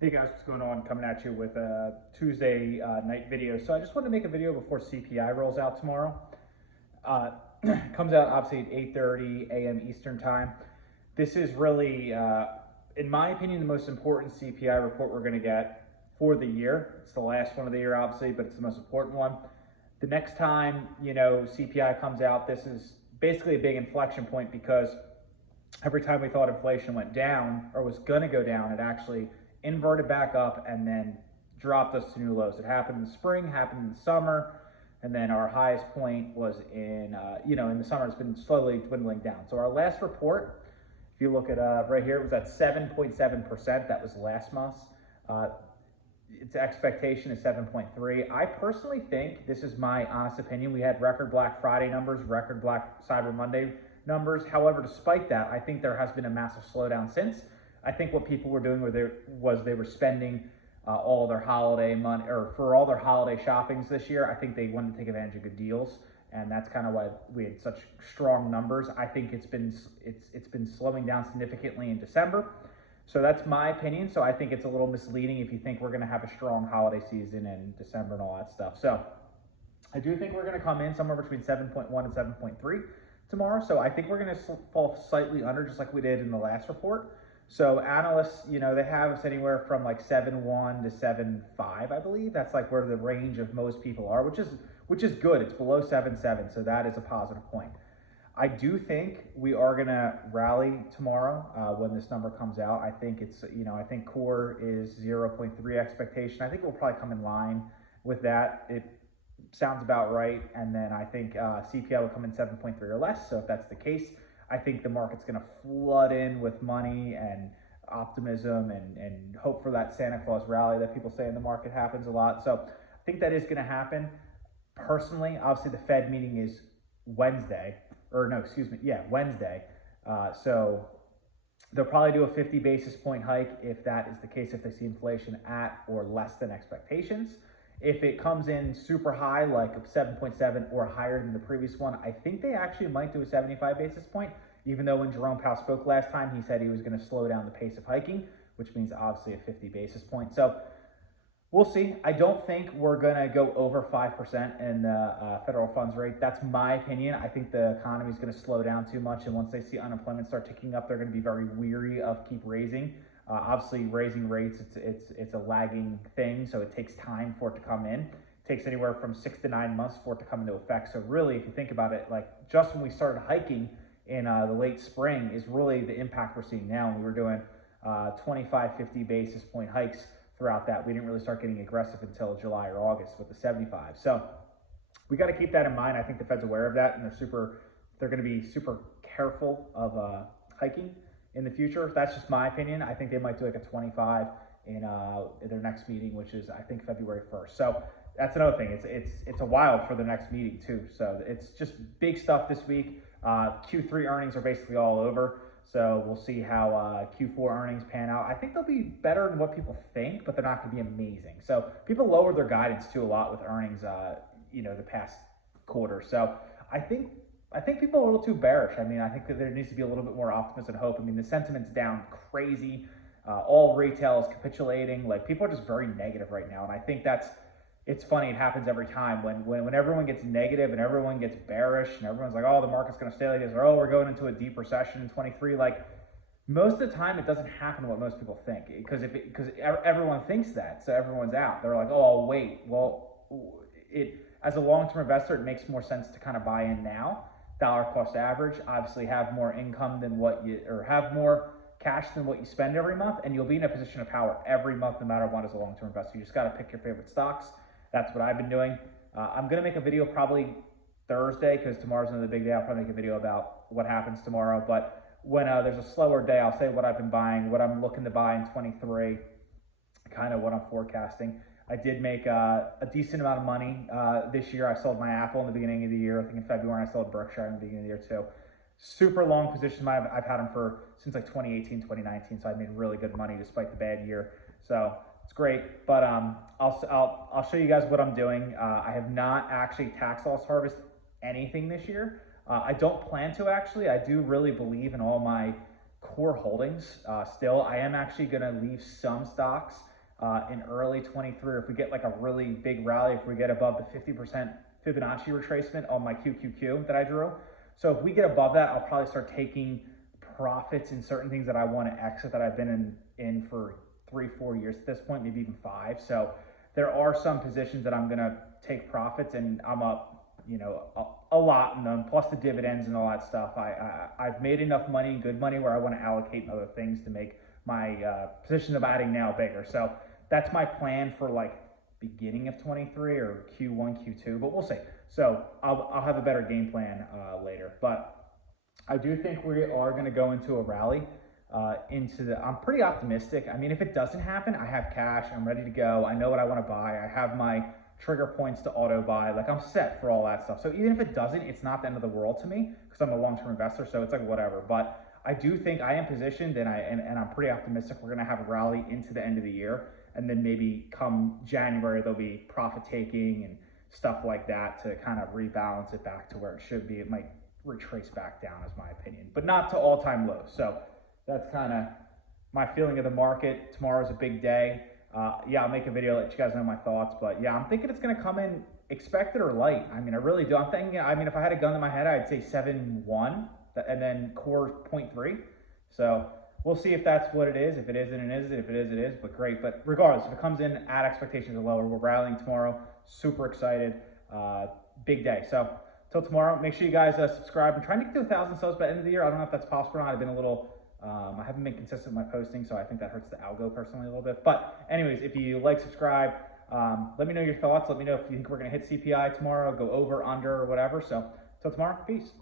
Hey guys, what's going on? Coming at you with a Tuesday night video. So I just wanted to make a video before CPI rolls out tomorrow. Uh, Comes out obviously at 8:30 a.m. Eastern time. This is really, in my opinion, the most important CPI report we're going to get for the year. It's the last one of the year, obviously, but it's the most important one. The next time, CPI comes out, this is basically a big inflection point because every time we thought inflation went down or was going to go down, it actually inverted back up and then dropped us to new lows. It happened in the spring, happened in the summer, and then our highest point was in the summer. It's been slowly dwindling down. So our last report, if you look at right here, it was at 7.7%. That was last month's. Uh, its expectation is 7.3. I personally think, this is my honest opinion, we had record Black Friday numbers, record Black Cyber Monday numbers. However, despite that, I think there has been a massive slowdown since. I think what people were doing was they were spending all their holiday money, or for all their holiday shoppings this year. I think they wanted to take advantage of good deals, and that's kind of why we had such strong numbers. I think it's been slowing down significantly in December. So that's my opinion. So I think it's a little misleading if you think we're going to have a strong holiday season in December and all that stuff. So I do think we're going to come in somewhere between 7.1 and 7.3 tomorrow. So I think we're going to fall slightly under, just like we did in the last report. So analysts, they have us anywhere from like 7.1 to 7.5, I believe. That's like where the range of most people are, which is good. It's below 7.7, so that is a positive point. I do think we are going to rally tomorrow when this number comes out. I think I think core is 0.3 expectation. I think we'll probably come in line with that. It sounds about right. And then I think CPI will come in 7.3 or less. So if that's the case, I think the market's going to flood in with money and optimism and hope for that Santa Claus rally that people say in the market happens a lot. So I think that is going to happen. Personally, obviously the Fed meeting is Wednesday. Wednesday. So they'll probably do a 50 basis point hike if that is the case, if they see inflation at or less than expectations. If it comes in super high, like 7.7 or higher than the previous one, I think they actually might do a 75 basis point, even though when Jerome Powell spoke last time, he said he was going to slow down the pace of hiking, which means obviously a 50 basis point. So we'll see. I don't think we're going to go over 5% in the federal funds rate. That's my opinion. I think the economy is going to slow down too much. And once they see unemployment start ticking up, they're going to be very weary of keep raising. Obviously, raising rates, it's a lagging thing. So it takes time for it to come in. It takes anywhere from 6 to 9 months for it to come into effect. So really, if you think about it, like just when we started hiking in the late spring is really the impact we're seeing now. And we were doing 25, 50 basis point hikes throughout that. We didn't really start getting aggressive until July or August with the 75. So we got to keep that in mind. I think the Fed's aware of that, and they're going to be super careful of hiking in the future. That's just my opinion. I think they might do like a 25 in their next meeting, which is I think February 1st. So that's another thing. It's a while for the next meeting too. So it's just big stuff this week. Q3 earnings are basically all over. So we'll see how Q4 earnings pan out. I think they'll be better than what people think, but they're not going to be amazing. So people lowered their guidance too a lot with earnings, the past quarter. So I think people are a little too bearish. I mean, I think that there needs to be a little bit more optimism and hope. I mean, the sentiment's down crazy. All retail is capitulating. Like people are just very negative right now, and I think it's funny. It happens every time when everyone gets negative and everyone gets bearish and everyone's like, oh, the market's going to stay like this, or oh, we're going into a deep recession in 23. Like most of the time, it doesn't happen what most people think because everyone thinks that, so everyone's out. They're like, oh, I'll wait. Well, as a long-term investor, it makes more sense to kind of buy in now. Dollar cost average, obviously have more income than have more cash than what you spend every month, and you'll be in a position of power every month, no matter what, as a long-term investor. You just got to pick your favorite stocks. That's what I've been doing. I'm going to make a video probably Thursday because tomorrow's another big day. I'll probably make a video about what happens tomorrow. But when there's a slower day, I'll say what I've been buying, what I'm looking to buy in 23, kind of what I'm forecasting. I did make a decent amount of money this year. I sold my Apple in the beginning of the year. I think in February, I sold Berkshire in the beginning of the year too. Super long positions. I've had them since like 2018, 2019. So I made really good money despite the bad year. So it's great, but I'll show you guys what I'm doing. I have not actually tax loss harvested anything this year. I don't plan to actually. I do really believe in all my core holdings. Still, I am actually going to leave some stocks in early 23. If we get like a really big rally, if we get above the 50% Fibonacci retracement on my QQQ that I drew. So if we get above that, I'll probably start taking profits in certain things that I want to exit that I've been in for 3-4 years at this point, maybe even 5. So there are some positions that I'm going to take profits, and I'm up, you know, a lot in them, plus the dividends and all that stuff. I've made enough money, good money, where I want to allocate in other things to make my position of adding now bigger. So that's my plan for like beginning of 23 or Q1, Q2, but we'll see. So I'll have a better game plan later. But I do think we are going to go into a rally. I'm pretty optimistic. I mean, if it doesn't happen, I have cash. I'm ready to go. I know what I want to buy. I have my trigger points to auto buy. Like, I'm set for all that stuff. So even if it doesn't, it's not the end of the world to me because I'm a long-term investor. So it's like whatever. But I do think I am positioned, and I'm pretty optimistic we're going to have a rally into the end of the year. And then maybe come January, there'll be profit taking and stuff like that to kind of rebalance it back to where it should be. It might retrace back down, is my opinion, but not to all-time lows. So that's kind of my feeling of the market. Tomorrow's a big day. Yeah, I'll make a video, let you guys know my thoughts. But yeah, I'm thinking it's going to come in expected or light. I mean, I really do. I'm thinking, I mean, if I had a gun to my head, I'd say 7.1 and then core 0.3. So we'll see if that's what it is. If it isn't, it is. If it is, it is. But great. But regardless, if it comes in at expectations or lower, we're rallying tomorrow. Super excited. Big day. So till tomorrow, make sure you guys subscribe. I'm trying to get to 1,000 subs by the end of the year. I don't know if that's possible or not. I've been a little, I haven't been consistent with my posting, so I think that hurts the algo personally a little bit. But anyways, if you like, subscribe, let me know your thoughts. Let me know if you think we're going to hit CPI tomorrow, go over, under, or whatever. So till tomorrow, peace.